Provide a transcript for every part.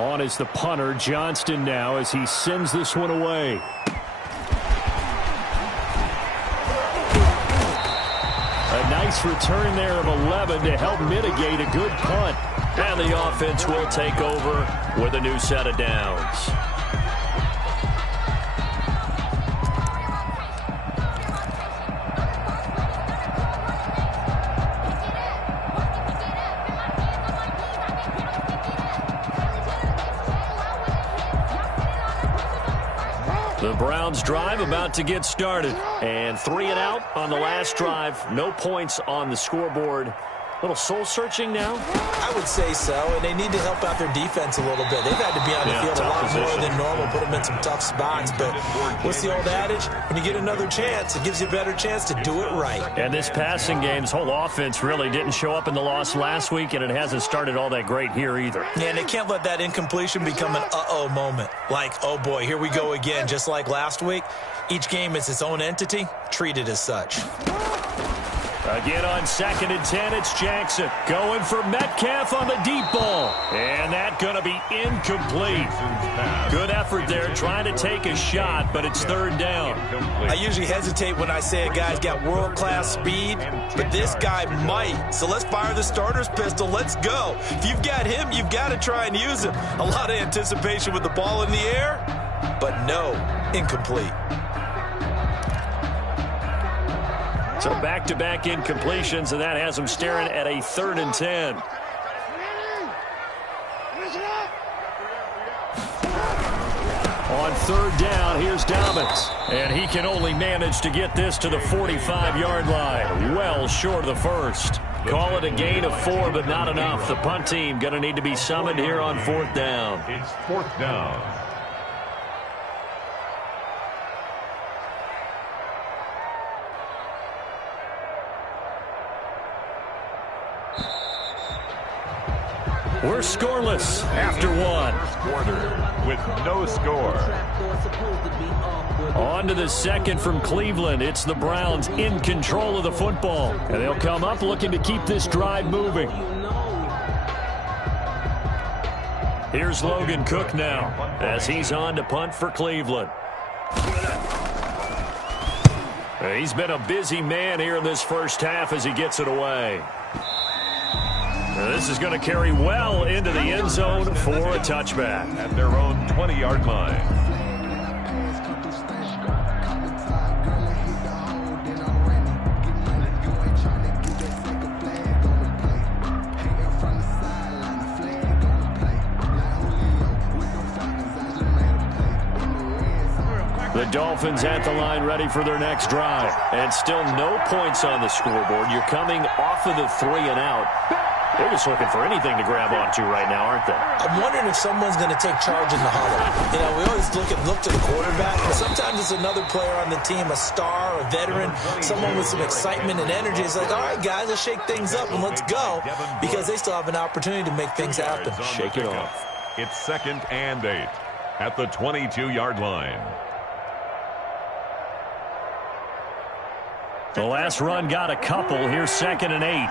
On is the punter, Johnston, now as he sends this one away. A nice return there of 11 to help mitigate a good punt. And the offense will take over with a new set of downs. The Browns drive about to get started. And 3 and out on the last drive. No points on the scoreboard. Little soul-searching now? I would say so, and they need to help out their defense a little bit. They've had to be on the field a lot more than normal, put them in some tough spots. But what's the old adage? When you get another chance, it gives you a better chance to do it right. And this passing game's whole offense really didn't show up in the loss last week, and it hasn't started all that great here either. Yeah, and they can't let that incompletion become an uh-oh moment. Like, oh boy, here we go again, just like last week. Each game is its own entity. Treat it as such. Again on 2nd and 10, it's Jackson going for Metcalf on the deep ball. And that's going to be incomplete. Good effort there trying to take a shot, but it's 3rd down. I usually hesitate when I say a guy's got world-class speed, but this guy might. So let's fire the starter's pistol. Let's go. If you've got him, you've got to try and use him. A lot of anticipation with the ball in the air, but no, incomplete. So back-to-back incompletions, and that has them staring at a 3rd and 10. On 3rd down, here's Dobbins. And he can only manage to get this to the 45-yard line. Well short of the first. Call it a gain of 4, but not enough. The punt team going to need to be summoned here on 4th down. It's 4th down. We're scoreless after 1. Quarter with no score. On to the 2nd from Cleveland. It's the Browns in control of the football. And they'll come up looking to keep this drive moving. Here's Logan Cook now as he's on to punt for Cleveland. He's been a busy man here in this first half as he gets it away. This is going to carry well into the end zone for a touchback. At their own 20-yard line. The Dolphins at the line ready for their next drive. And still no points on the scoreboard. You're coming off of the 3 and out. They're just looking for anything to grab onto right now, aren't they? I'm wondering if someone's going to take charge in the huddle. You know, we always look to the quarterback, but sometimes it's another player on the team, a star, a veteran, someone with some excitement and energy. It's like, all right, guys, let's shake things up and let's go, because they still have an opportunity to make things happen. Shake it off. It's 2nd and 8 at the 22-yard line. The last run got a couple. Here's 2nd and 8.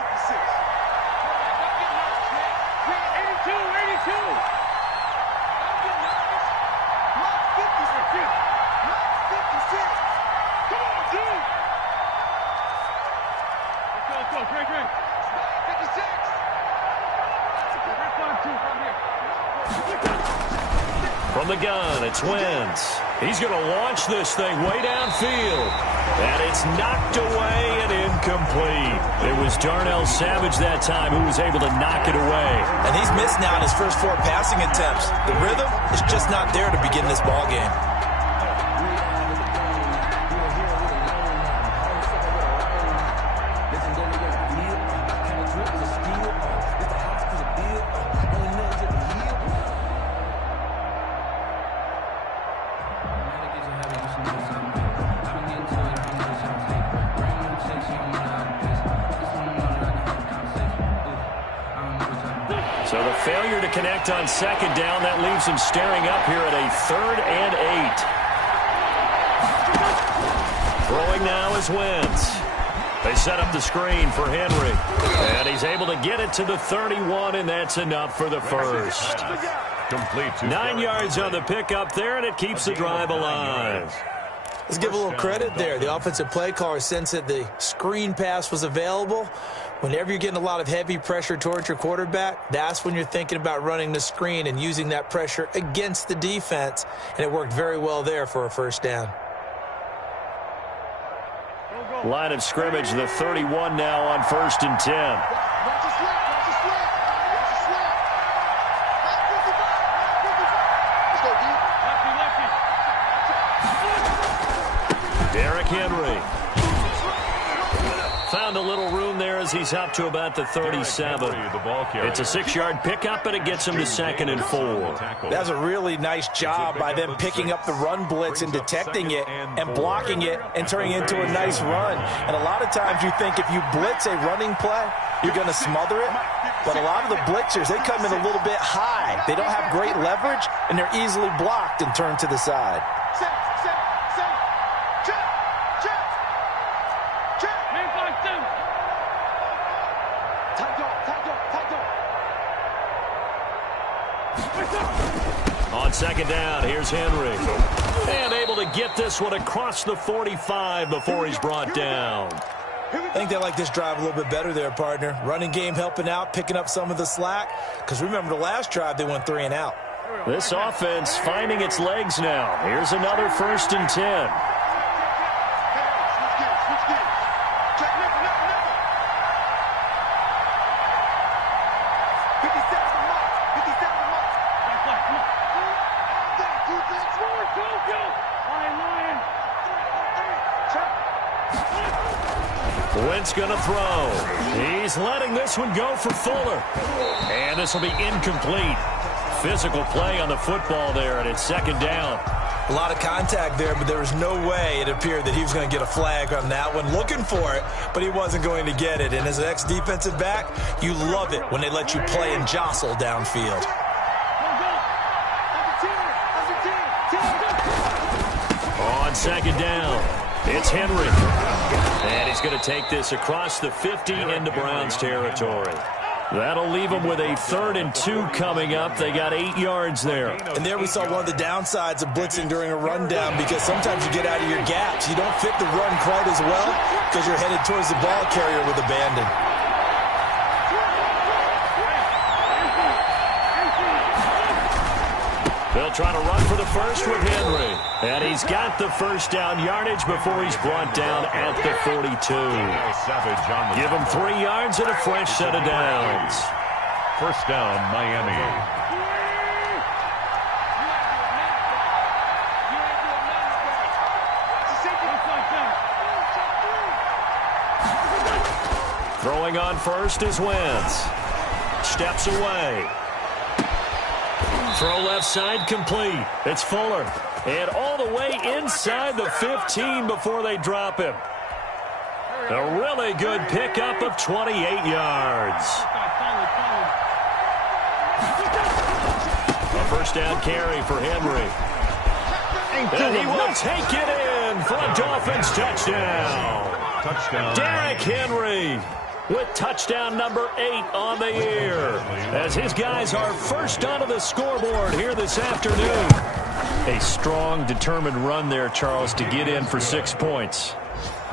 From the gun, it's Wentz. He's going to launch this thing way downfield. And it's knocked away and incomplete. It was Darnell Savage that time who was able to knock it away. And he's missed now in his first 4 passing attempts. The rhythm is just not there to begin this ball game. So the failure to connect on 2nd down, that leaves him staring up here at a 3rd and 8. Throwing now is Wentz. They set up the screen for Henry. And he's able to get it to the 31, and that's enough for the first. Complete to 9 yards on the pickup there, and it keeps the drive alive. Let's give a little credit there. The offensive play caller sensed that the screen pass was available. Whenever you're getting a lot of heavy pressure towards your quarterback, that's when you're thinking about running the screen and using that pressure against the defense. And it worked very well there for a first down. Line of scrimmage, the 31 now on 1st and 10. Derrick Henry. Found a little room there as he's up to about the 37. It's a 6-yard pickup, and it gets him to 2nd and 4. That's a really nice job by them picking up the run blitz and detecting it and blocking it and turning it into a nice run. And a lot of times you think if you blitz a running play, you're going to smother it. But a lot of the blitzers, they come in a little bit high. They don't have great leverage, and they're easily blocked and turned to the side. On 2nd down, here's Henry. And able to get this one across the 45 before he's brought down. I think they like this drive a little bit better there, partner. Running game helping out, picking up some of the slack. Because remember, the last drive, they went 3 and out. This offense finding its legs now. Here's another 1st and 10. Wentz going to throw. He's letting this one go for Fuller. And this will be incomplete. Physical play on the football there, and it's 2nd down. A lot of contact there, but there was no way it appeared that he was going to get a flag on that one. Looking for it, but he wasn't going to get it. And as an ex-defensive back, you love it when they let you play and jostle downfield. On 2nd down, it's Henry. And he's going to take this across the 50 into Browns territory. That'll leave them with a 3rd and 2 coming up. They got 8 yards there. And there we saw one of the downsides of blitzing during a rundown, because sometimes you get out of your gaps. You don't fit the run quite as well because you're headed towards the ball carrier with abandon. They'll try to run for the first with Henry. And he's got the first down yardage before he's brought down at the 42. Give him 3 yards and a fresh set of downs. First down, Miami. Throwing on first is Wentz. Steps away. Throw left side complete. It's Fuller. And all the way inside the 15 before they drop him. A really good pickup of 28 yards. A first down carry for Henry. And he will take it in for a Dolphins touchdown. Derrick Henry with touchdown number 8 on the year, as his guys are first onto the scoreboard here this afternoon. A strong, determined run there, Charles, to get in for 6 points.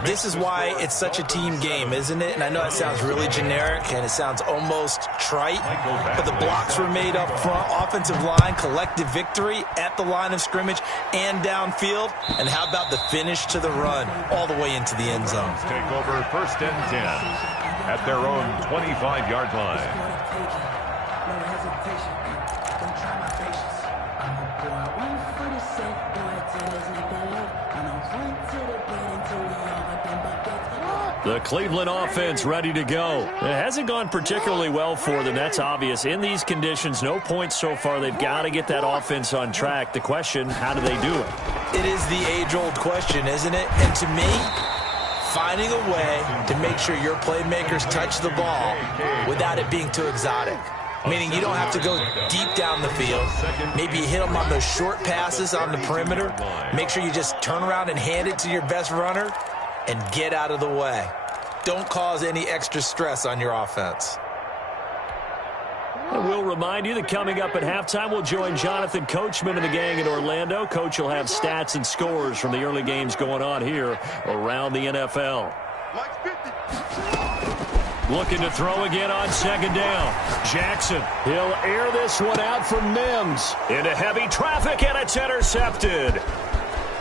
This is why it's such a team game, isn't it? And I know it sounds really generic and it sounds almost trite, but the blocks were made up front, offensive line, collective victory at the line of scrimmage and downfield. And how about the finish to the run all the way into the end zone? Take over 1st and 10 at their own 25-yard line. The Cleveland offense ready to go. It hasn't gone particularly well for them. That's obvious. In these conditions, no points so far. They've got to get that offense on track. The question, how do they do it? It is the age-old question, isn't it? And to me, finding a way to make sure your playmakers touch the ball without it being too exotic. Meaning you don't have to go deep down the field. Maybe you hit them on those short passes on the perimeter. Make sure you just turn around and hand it to your best runner and get out of the way. Don't cause any extra stress on your offense. And we'll remind you that coming up at halftime, we'll join Jonathan Coachman and the gang in Orlando. Coach will have stats and scores from the early games going on here around the NFL. Looking to throw again on second down. Jackson, he'll air this one out for Mims. Into heavy traffic, and it's intercepted.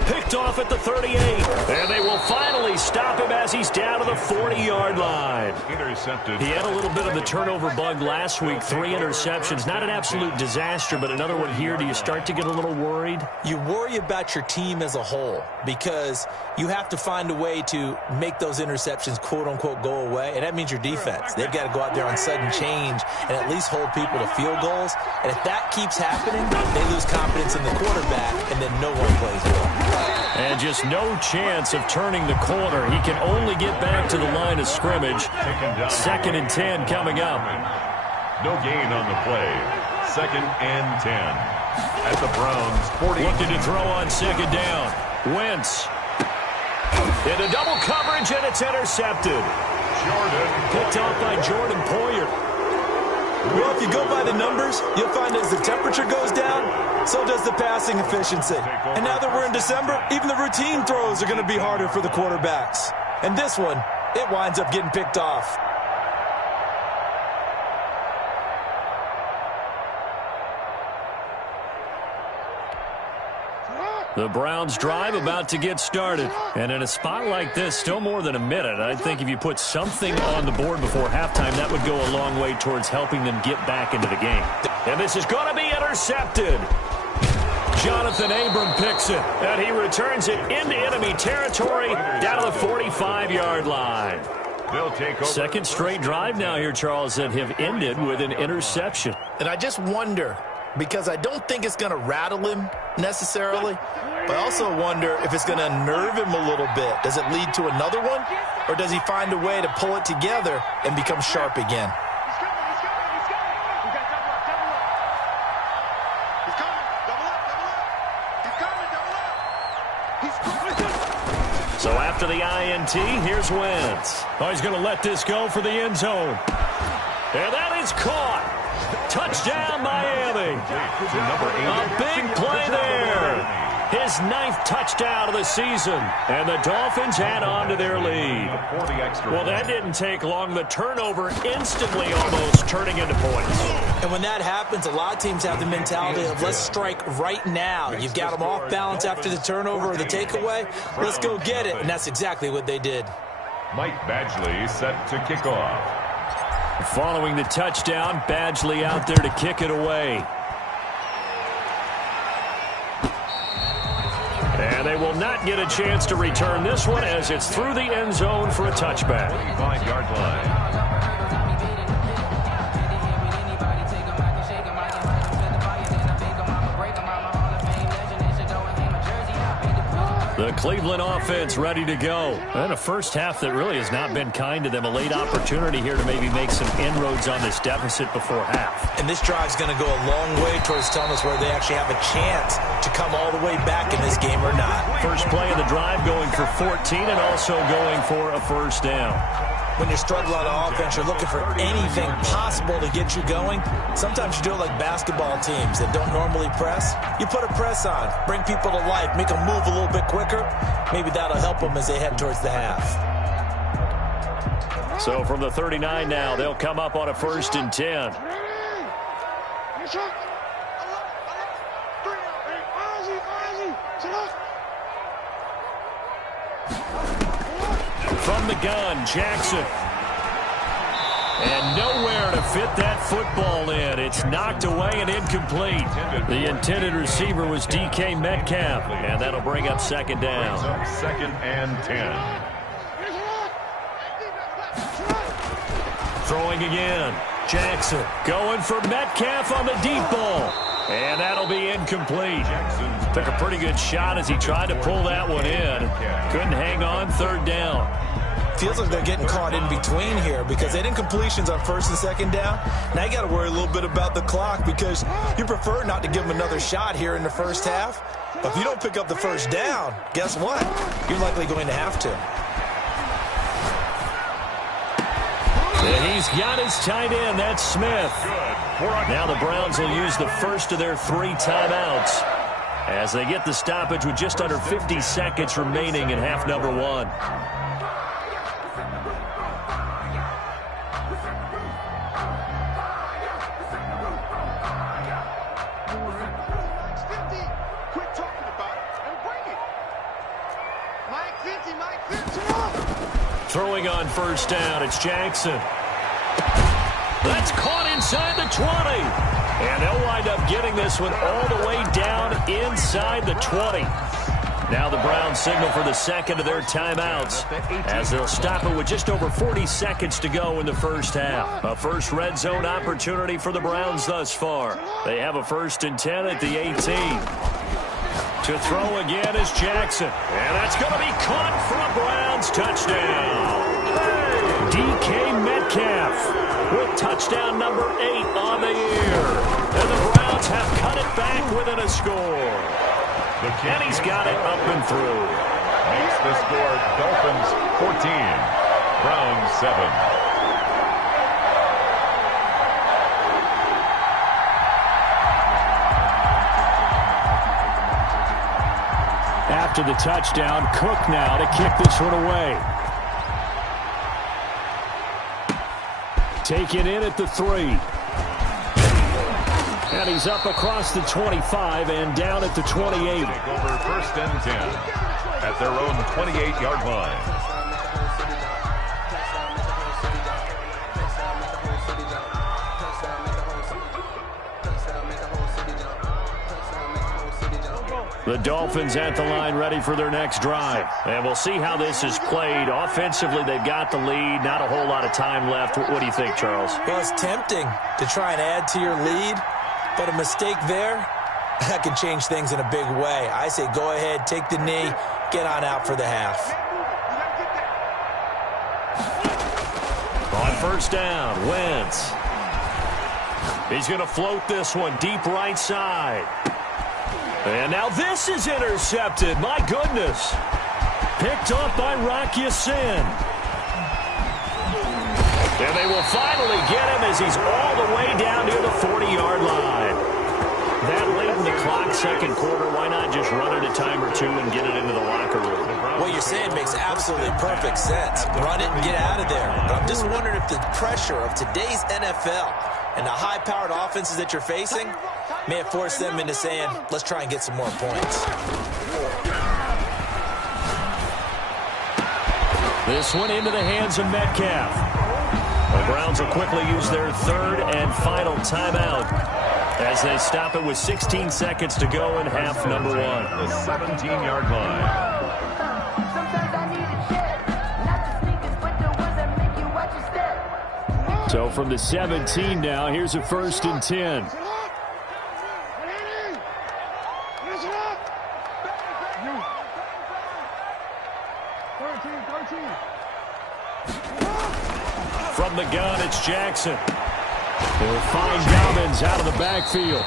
Picked off at the 38. And they will finally stop him as he's down to the 40-yard line. Intercepted. He had a little bit of the turnover bug last week. 3 interceptions. Not an absolute disaster, but another one here. Do you start to get a little worried? You worry about your team as a whole because you have to find a way to make those interceptions, quote-unquote, go away, and that means your defense. They've got to go out there on sudden change and at least hold people to field goals. And if that keeps happening, they lose confidence in the quarterback, and then no one plays well. And just no chance of turning the corner. He can only get back to the line of scrimmage. 2nd and 10 coming up. No gain on the play. 2nd and 10. At the Browns' 40. Looking to throw on second down. Wentz. Into double coverage, and it's intercepted. Picked off by Jordan Poyer. Well, if you go by the numbers, you'll find as the temperature goes down, so does the passing efficiency. And now that we're in December, even the routine throws are going to be harder for the quarterbacks. And this one, it winds up getting picked off. The Browns drive about to get started. And in a spot like this, still more than a minute. I think if you put something on the board before halftime, that would go a long way towards helping them get back into the game. And this is going to be intercepted. Jonathan Abram picks it, and he returns it into enemy territory down to the 45-yard line. They'll take over. Second straight drive now here, Charles, that have ended with an interception. And I just wonder, because I don't think it's going to rattle him necessarily, but I also wonder if it's going to unnerve him a little bit. Does it lead to another one, or does he find a way to pull it together and become sharp again? So after the INT, here's Wentz. Oh, he's going to let this go for the end zone. And that is caught. Touchdown, Miami. A big play there. His 9th touchdown of the season. And the Dolphins add on to their lead. Well, that didn't take long. The turnover instantly almost turning into points. And when that happens, a lot of teams have the mentality of let's strike right now. You've got them off balance after the turnover or the takeaway. Let's go get it. And that's exactly what they did. Mike Badgley set to kick off. Following the touchdown, Badgley out there to kick it away. And they will not get a chance to return this one as it's through the end zone for a touchback. 25-yard line. The Cleveland offense ready to go. And a first half that really has not been kind to them. A late opportunity here to maybe make some inroads on this deficit before half. And this drive's going to go a long way towards telling us where they actually have a chance to come all the way back in this game or not. First play of the drive going for 14 and also going for a first down. When you're struggling on offense, you're looking for anything possible to get you going. Sometimes you do it like basketball teams that don't normally press. You put a press on, bring people to life, make them move a little bit quicker. Maybe that'll help them as they head towards the half. So from the 39 now, they'll come up on a 1st and 10. From the gun, Jackson. And nowhere to fit that football in. It's knocked away and incomplete. The intended receiver was DK Metcalf, and that'll bring up 2nd down. 2nd and 10. Throwing again. Jackson going for Metcalf on the deep ball. And that'll be incomplete. Took a pretty good shot as he tried to pull that one in. Couldn't hang on, 3rd down. Feels like they're getting caught in between here because they did incompletions on 1st and 2nd down. Now you got to worry a little bit about the clock because you prefer not to give them another shot here in the first half. But if you don't pick up the 1st down, guess what? You're likely going to have to. And he's got his tight end. That's Smith. Now the Browns will use the first of their 3 timeouts as they get the stoppage with just under 50 seconds remaining in half number 1. Throwing on first down, it's Jackson. That's caught inside the 20. And they'll wind up getting this one all the way down inside the 20. Now the Browns signal for the second of their timeouts as they'll stop it with just over 40 seconds to go in the first half. A first red zone opportunity for the Browns thus far. They have a 1st and 10 at the 18. To throw again is Jackson. And that's going to be caught for a Browns touchdown. DK Metcalf with touchdown number 8 on the year. And the Browns have cut it back within a score. And he's got it up and through. Makes the score Dolphins 14, Browns 7. After the touchdown, Cook now to kick this one away. Taken in at the 3. And he's up across the 25 and down at the 28. Take over 1st and 10 at their own 28-yard line. The Dolphins at the line ready for their next drive. And we'll see how this is played. Offensively, they've got the lead. Not a whole lot of time left. What do you think, Charles? Well, it's tempting to try and add to your lead, but a mistake there, that could change things in a big way. I say go ahead, take the knee, get on out for the half. On first down, Wentz. He's going to float this one deep right side. And now this is intercepted. My goodness. Picked off by Rock Ya-Sin. And they will finally get him as he's all the way down near the 40-yard line. That late in the clock, second quarter, why not just run it a time or two and get it into the locker room? What you're saying makes absolutely perfect sense. Run it and get out of there. But I'm just wondering if the pressure of today's NFL and the high-powered offenses that you're facing may have forced them into saying, let's try and get some more points. This one into the hands of Metcalf. The Browns will quickly use their 3rd and final timeout as they stop it with 16 seconds to go in half number 1. The 17-yard line. So from the 17 now, here's a 1st and 10. From the gun, it's Jackson. He'll find Dobbins out of the backfield.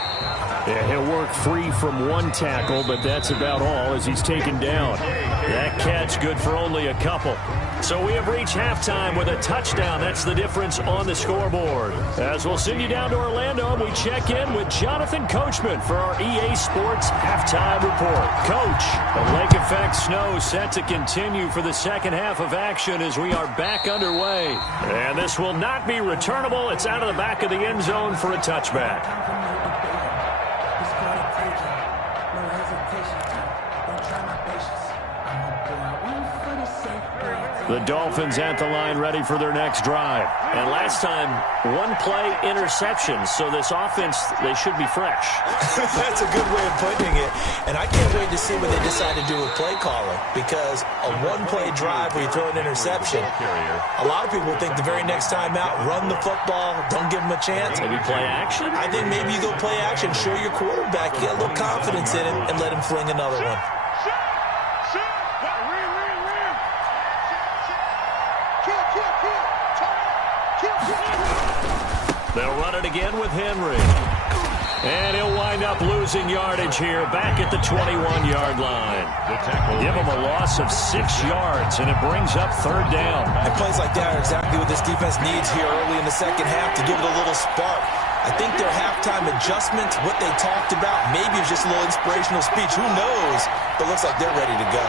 Yeah, he'll work free from one tackle, but that's about all as he's taken down. That catch good for only a couple. So we have reached halftime with a touchdown. That's the difference on the scoreboard. As we'll send you down to Orlando, and we check in with Jonathan Coachman for our EA Sports Halftime Report. Coach, the lake effect snow set to continue for the second half of action as we are back underway. And this will not be returnable. It's out of the back of the end zone for a touchback. The Dolphins at the line ready for their next drive. And last time, one play interception. So this offense, they should be fresh. That's a good way of putting it. And I can't wait to see what they decide to do with play calling. Because a one-play drive where you throw an interception, a lot of people think the very next time out, run the football, don't give them a chance. Maybe play action? I think maybe you go play action, show your quarterback, you get a little confidence in him, and let him fling another one. They'll run it again with Henry. And he'll wind up losing yardage here back at the 21-yard line. Give him a loss of 6 yards, and it brings up third down. And plays like that are exactly what this defense needs here early in the second half to give it a little spark. I think their halftime adjustments, what they talked about, maybe it's just a little inspirational speech. Who knows? But it looks like they're ready to go.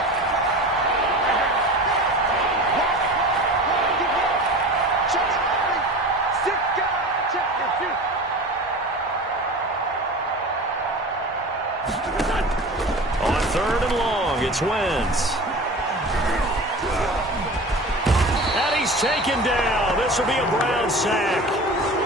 On third and long, it's Wentz. And he's taken down. This will be a Brown sack.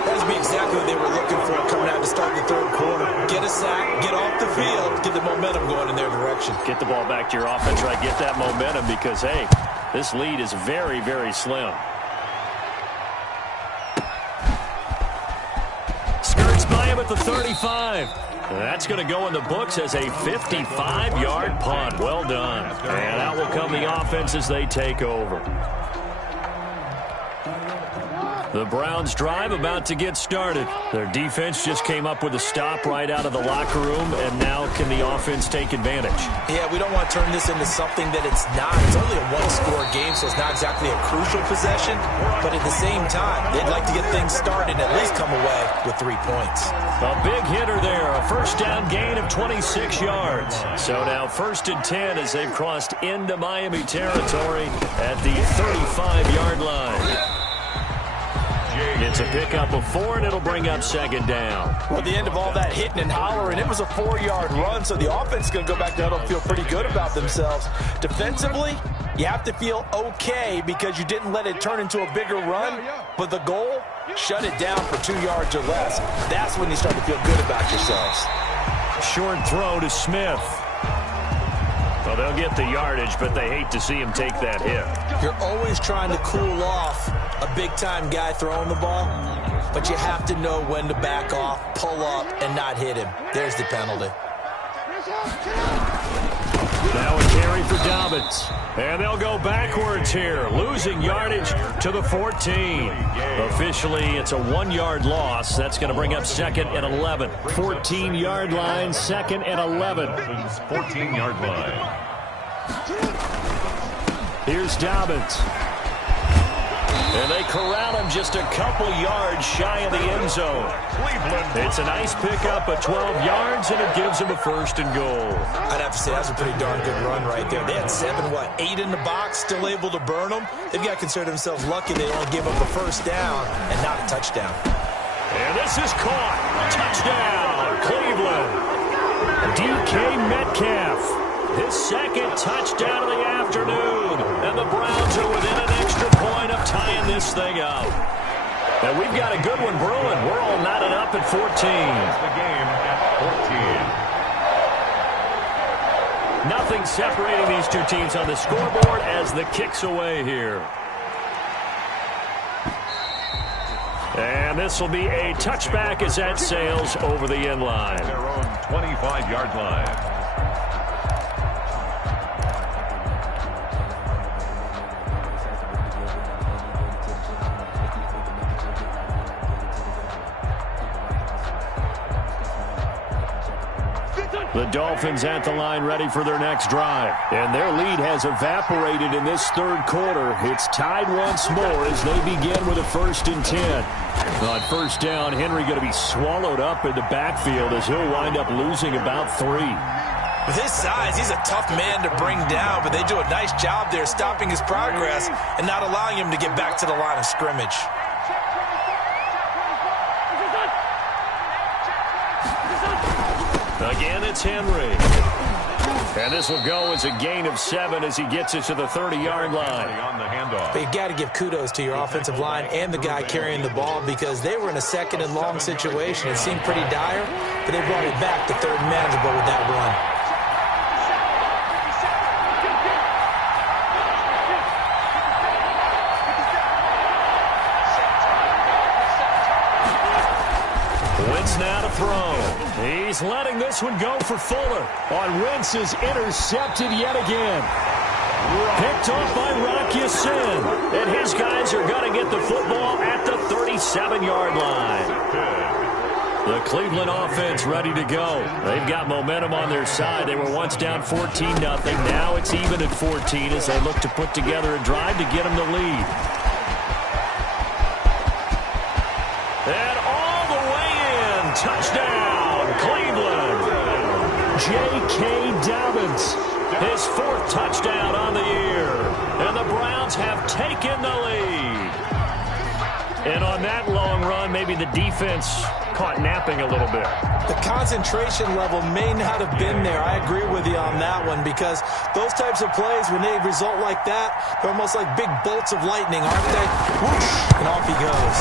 That would be exactly what they were looking for coming out to start the third quarter. Get a sack, get off the field, get the momentum going in their direction. Get the ball back to your offense, right? Get that momentum because, hey, this lead is very, very slim. Skirts by him at the 35. That's going to go in the books as a 55-yard punt. Well done. And out will come the offense as they take over. The Browns drive about to get started. Their defense just came up with a stop right out of the locker room, and now can the offense take advantage? Yeah, we don't want to turn this into something that it's not. It's only a one-score game, so it's not exactly a crucial possession. But at the same time, they'd like to get things started and at least come away with 3 points. A big hitter there, a first down gain of 26 yards. So now 1st and 10 as they've crossed into Miami territory at the 35-yard line. It's a pickup of 4, and it'll bring up 2nd down. Well, at the end of all that hitting and hollering, it was a 4-yard run, so the offense is going to go back to huddle and feel pretty good about themselves. Defensively, you have to feel okay because you didn't let it turn into a bigger run, but the goal, shut it down for 2 yards or less. That's when you start to feel good about yourselves. Short throw to Smith. Well, they'll get the yardage, but they hate to see him take that hit. You're always trying to cool off a big-time guy throwing the ball, but you have to know when to back off, pull up, and not hit him. There's the penalty. Now a carry for Dobbins. And they'll go backwards here, losing yardage to the 14. Officially, it's a 1-yard loss. That's going to bring up 2nd and 11. 14-yard line, 2nd and 11. 14-yard line. Here's Dobbins. And they corral him just a couple yards shy of the end zone. It's a nice pickup of 12 yards, and it gives them a 1st and goal. I'd have to say that's a pretty darn good run right there. They had 8 in the box, still able to burn them. They've got to consider themselves lucky they only gave up a 1st down and not a touchdown. And this is caught. Touchdown, Cleveland. DK Metcalf. His 2nd touchdown of the afternoon. And the Browns are within an extra point of tying this thing up. And we've got a good one brewing. We're all knotted up at 14. The game at 14. Nothing separating these two teams on the scoreboard as the kick's away here. And this will be a touchback as that sails over the end line. Their own 25-yard line. The Dolphins at the line ready for their next drive. And their lead has evaporated in this third quarter. It's tied once more as they begin with a 1st and 10. On 1st down, Henry going to be swallowed up in the backfield as he'll wind up losing about 3. With his size, he's a tough man to bring down, but they do a nice job there stopping his progress and not allowing him to get back to the line of scrimmage. Again, it's Henry. And this will go as a gain of 7 as he gets it to the 30-yard line. On the handoff. But you got to give kudos to your offensive line and the guy carrying the ball because they were in a 2nd and long situation. It seemed pretty dire, but they brought it back to 3rd and manageable with that run. Wentz now to throw. He's letting this one go for Fuller. On Wentz is intercepted yet again. Picked off by Rock Ya-Sin. And his guys are going to get the football at the 37-yard line. The Cleveland offense ready to go. They've got momentum on their side. They were once down 14-0. Now it's even at 14 as they look to put together a drive to get them the lead. And all the way in. Touchdown, Cleveland. J.K. Dobbins, his fourth touchdown on the year. And the Browns have taken the lead. And on that long run, maybe the defense caught napping a little bit. The concentration level may not have been there. I agree with you on that one because those types of plays, when they result like that, they're almost like big bolts of lightning, aren't they? Whoosh, and off he goes.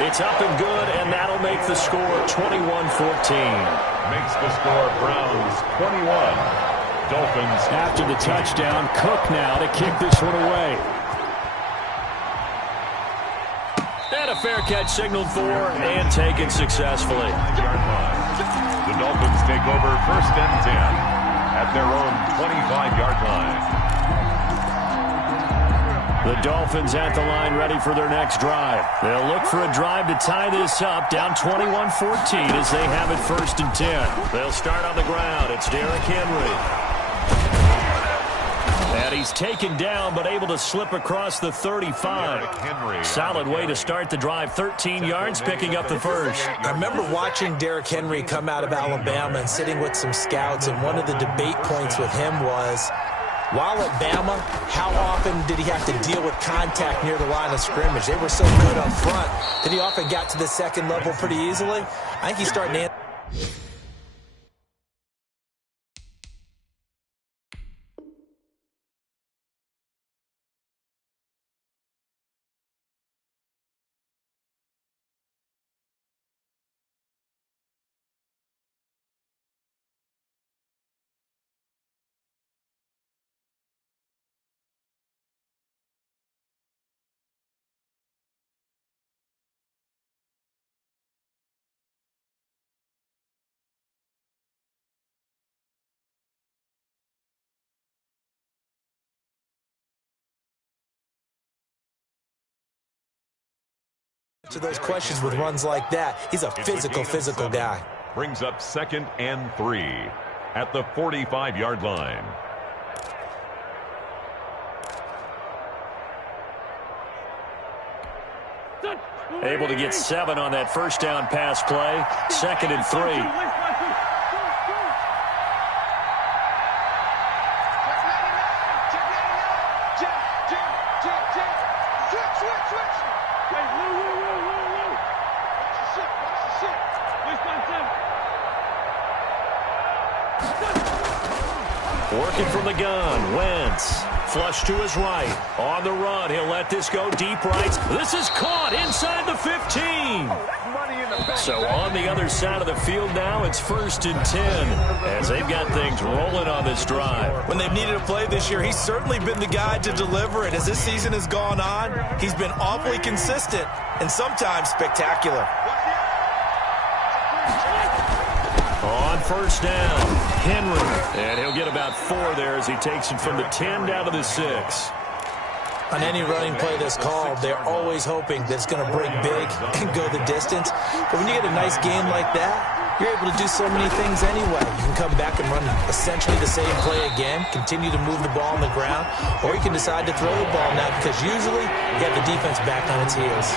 It's up and good, and that'll make the score 21-14. Makes the score Browns 21. Dolphins. After the touchdown, Cook now to kick this one away. And a fair catch signaled for and taken successfully. The Dolphins take over 1st and 10 at their own 25-yard line. The Dolphins at the line ready for their next drive. They'll look for a drive to tie this up, down 21-14 as they have it 1st and 10. They'll start on the ground. It's Derrick Henry. And he's taken down but able to slip across the 35. Solid way to start the drive. 13 yards, picking up the first. I remember watching Derrick Henry come out of Alabama and sitting with some scouts, and one of the debate points with him was, while at Bama, how often did he have to deal with contact near the line of scrimmage? They were so good up front that he often got to the second level pretty easily. I think he's starting to... to those questions with runs like that. He's a physical guy. Brings up 2nd and 3 at the 45-yard line. Able to get 7 on that first down pass play. 2nd and 3. Working from the gun, Wentz. Flush to his right. On the run, he'll let this go deep right. This is caught inside the 15. So on the other side of the field now, it's 1st and 10 as they've got things rolling on this drive. When they've needed a play this year, he's certainly been the guy to deliver it. As this season has gone on, he's been awfully consistent and sometimes spectacular. On 1st down, Henry. And he'll get about 4 there as he takes it from the 10 down to the 6. On any running play that's called, they're always hoping that it's going to break big and go the distance. But when you get a nice game like that, you're able to do so many things anyway. You can come back and run essentially the same play again, continue to move the ball on the ground, or you can decide to throw the ball now because usually you have the defense back on its heels.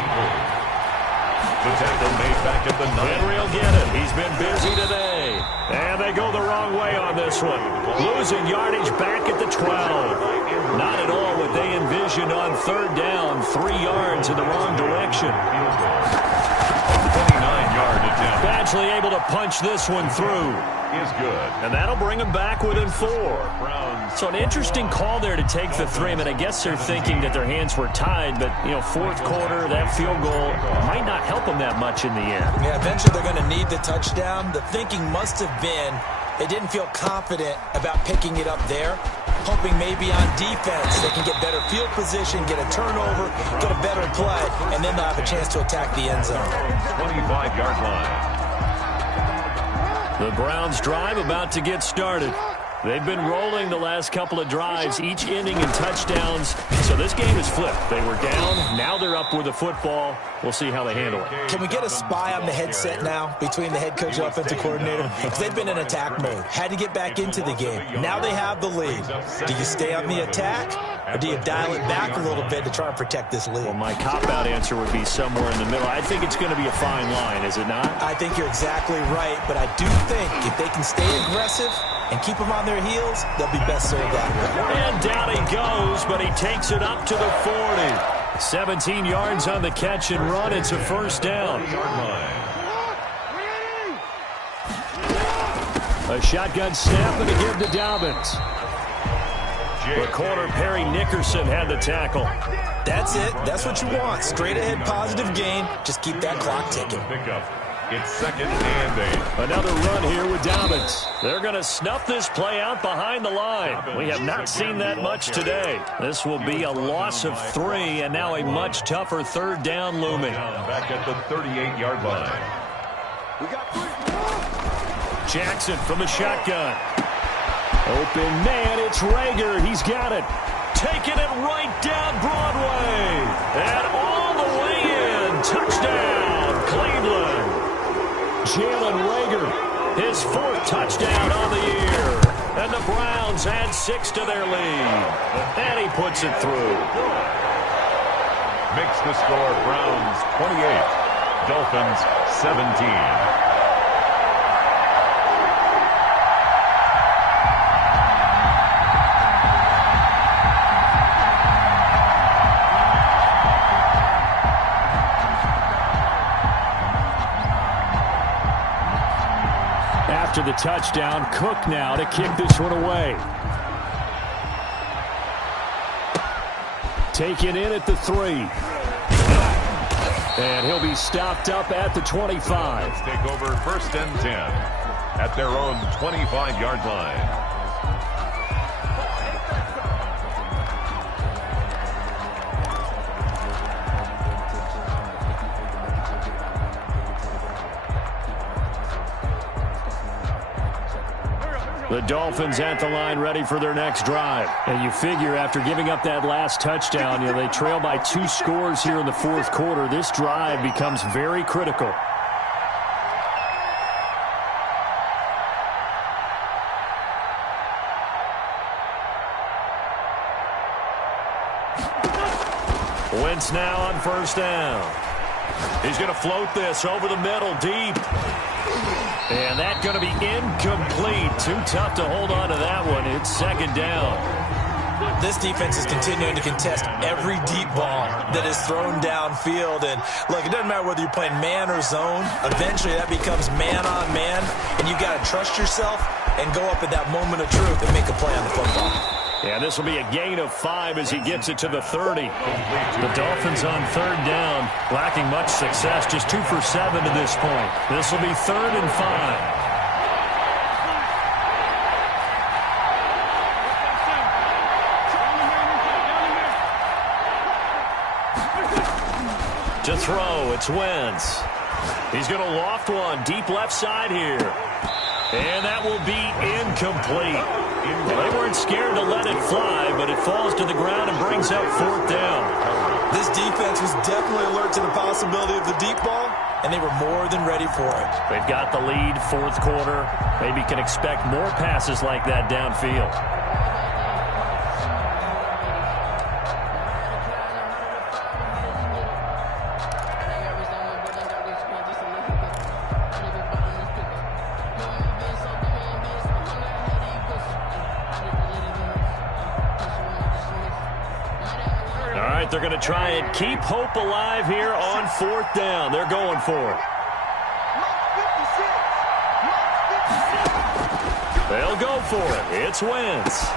The tackle made back at the 9. Henry will get it. He's been busy today. And they go the wrong way on this one. Losing yardage back at the 12. Not at all what they envisioned on 3rd down. 3 yards in the wrong direction. 29-yard attempt. Badgley able to punch this one through. Is good. And that'll bring him back within 4. So an interesting call there to take the 3. I mean, I guess they're thinking that their hands were tied, but, you know, 4th quarter, that field goal might not help them that much in the end. Yeah, eventually they're going to need the touchdown. The thinking must have been they didn't feel confident about picking it up there, hoping maybe on defense they can get better field position, get a turnover, get a better play, and then they'll have a chance to attack the end zone. 25-yard line. The Browns drive about to get started. They've been rolling the last couple of drives, each inning in touchdowns. So this game is flipped. They were down. Now they're up with the football. We'll see how they handle it. Can we get a spy on the headset now between the head coach and offensive coordinator? Because they've been in attack mode. Had to get back into the game. Now they have the lead. Do you stay on the attack, or do you dial it back a little bit to try and protect this lead? Well, my cop-out answer would be somewhere in the middle. I think it's going to be a fine line, is it not? I think you're exactly right, but I do think if they can stay aggressive and keep them on their heels, they'll be best served that way. And down he goes, but he takes it up to the 40. 17 yards on the catch and run. It's a first down. A shotgun snap and a give to Dobbins. The corner, Perry Nickerson, had the tackle. That's it. That's what you want. Straight ahead positive gain. Just keep that clock ticking. It's 2nd and 8. Another run here with Dobbins. They're going to snuff this play out behind the line. We have not seen that much today. This will be a loss of 3, and now a much tougher third down looming. Back at the 38-yard line. Jackson from the shotgun. Open man, it's Rager. He's got it. Taking it right down Broadway. And all the way in. Touchdown, Cleveland. Jalen Rager, his 4th touchdown on the year. And the Browns add 6 to their lead. And he puts it through. Makes the score Browns 28, Dolphins 17. After the touchdown, Cook now to kick this one away. Taken in at the 3. And he'll be stopped up at the 25. Let's take over 1st and 10 at their own 25-yard line. The Dolphins at the line ready for their next drive. And you figure after giving up that last touchdown, they trail by 2 scores here in the 4th quarter. This drive becomes very critical. Wentz now on 1st down. He's going to float this over the middle deep. And that's going to be incomplete. Too tough to hold on to that one. It's 2nd down. This defense is continuing to contest every deep ball that is thrown downfield. And, look, it doesn't matter whether you're playing man or zone. Eventually, that becomes man on man. And you got to trust yourself and go up at that moment of truth and make a play on the football. Yeah, this will be a gain of 5 as he gets it to the 30. The Dolphins on 3rd down, lacking much success, just 2 for 7 to this point. This will be 3rd and 5. To throw, it's Wentz. He's going to loft one deep left side here. And that will be incomplete. Well, they weren't scared to let it fly, but it falls to the ground and brings up 4th down. This defense was definitely alert to the possibility of the deep ball, and they were more than ready for it. They've got the lead, 4th quarter. Maybe can expect more passes like that downfield. They're going to try and keep hope alive here on 4th down. They're going for it. They'll go for it. It's Wentz.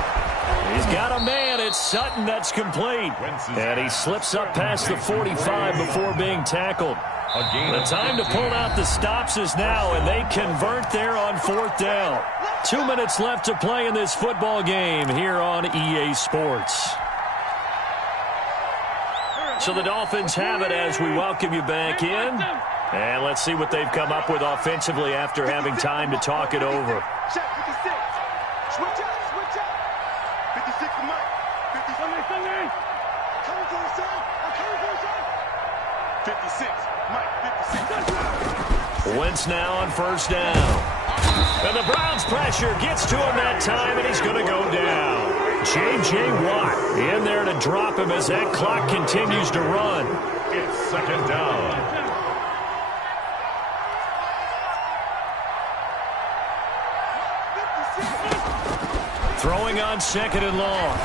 He's got a man. It's Sutton that's complete. And he slips up past the 45 before being tackled. The time to pull out the stops is now, and they convert there on 4th down. 2 minutes left to play in this football game here on EA Sports. So the Dolphins have it as we welcome you back in. And let's see what they've come up with offensively after having time to talk it over. Check with the 6. Switch up. Wentz now on first down. And the Browns' pressure gets to him that time, and he's going to go down. J.J. Watt in there to drop him as that clock continues to run. It's second down. Throwing on second and long.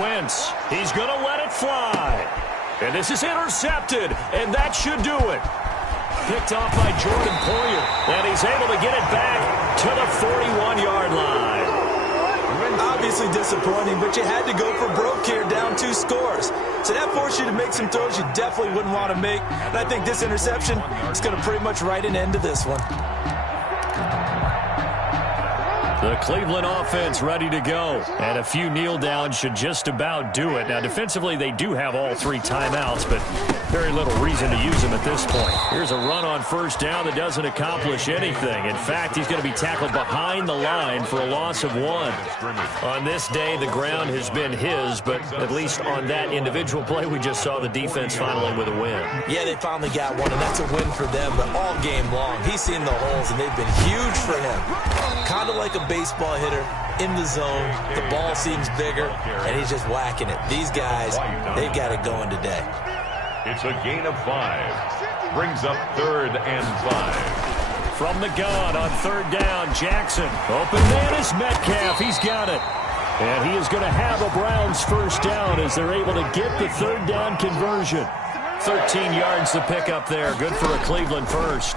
Wentz, he's going to let it fly. And this is intercepted, and that should do it. Picked off by Jordan Poyer, and he's able to get it back to the 41-yard line. Obviously disappointing, but you had to go for broke here, down 2 scores. So that forced you to make some throws you definitely wouldn't want to make. And I think this interception is going to pretty much write an end to this one. The Cleveland offense ready to go. And a few kneel downs should just about do it. Now, defensively, they do have all 3 timeouts, but very little reason to use them at this point. Here's a run on first down that doesn't accomplish anything. In fact, he's going to be tackled behind the line for a loss of 1. On this day, the ground has been his, but at least on that individual play, we just saw the defense finally with a win. Yeah, they finally got one, and that's a win for them, but all game long, he's seen the holes, and they've been huge for him. Kind of like a baseball hitter in the zone. The ball seems bigger, and he's just whacking it. These guys, they've got it going today. It's a gain of 5. Brings up 3rd and 5. From the gun on 3rd down, Jackson. Open man is Metcalf. He's got it. And he is going to have a Browns first down as they're able to get the 3rd down conversion. 13 yards to pick up there. Good for a Cleveland first.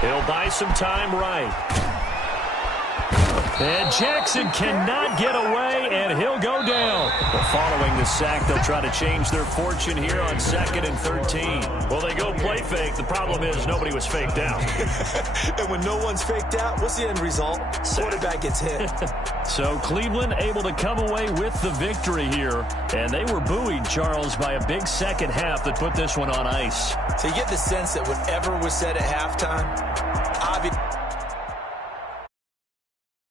He'll buy some time right. And Jackson cannot get away, and he'll go down. But following the sack, they'll try to change their fortune here on 2nd and 13. Well, they go play fake. The problem is nobody was faked out. And when no one's faked out, what's the end result? Quarterback gets hit. So Cleveland able to come away with the victory here. And they were buoyed, Charles, by a big second half that put this one on ice. So you get the sense that whatever was said at halftime,